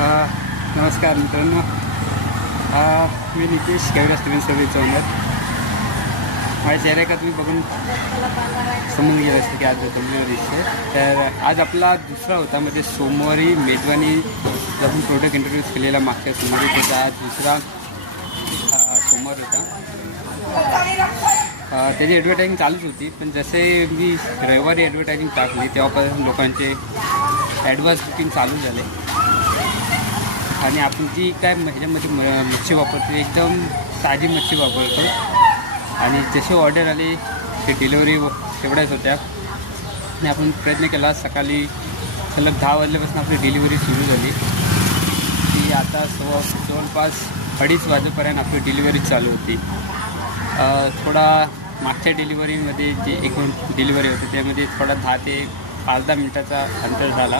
नमस्कार मित्रांनो. मी नितेश कविराज TV सर्व्हिसचा owner. माझ्या चेहऱ्या का तुम्ही बघून समजून गेलं असतं की आज कंपनीवर दिसते. तर आज आपला दुसरा होता, म्हणजे सोमवारी मेजवानी आपण प्रोडक्ट इंट्रोड्यूस केलेला मागच्या सोमवारी, त्याचा आज दुसरा सोमवार होता. त्याची ॲडव्हर्टायझिंग चालूच होती, पण जसे मी रविवारी ॲडव्हर्टायझिंग टाकली तेव्हापासून लोकांचे ॲडव्हान्स बुकिंग चालू झाले. आणि आपण जी काय ह्याच्यामध्ये मच्छी वापरतो एकदम ताजी मच्छी वापरतो. आणि जसे ऑर्डर आली ते डिलेवरी तेवढ्याच होत्या. आणि आपण प्रयत्न केला, सकाळी सलग 10 वाजल्यापासून आपली डिलिव्हरी सुरू झाली. ती आता जवळपास 2:30 वाजेपर्यंत आपली डिलिव्हरी चालू होती. थोडा मागच्या डिलिव्हरीमध्ये जी एकूण डिलिव्हरी होती त्यामध्ये थोडा 10 ते 5-10 मिनटाचा अंतर झाला.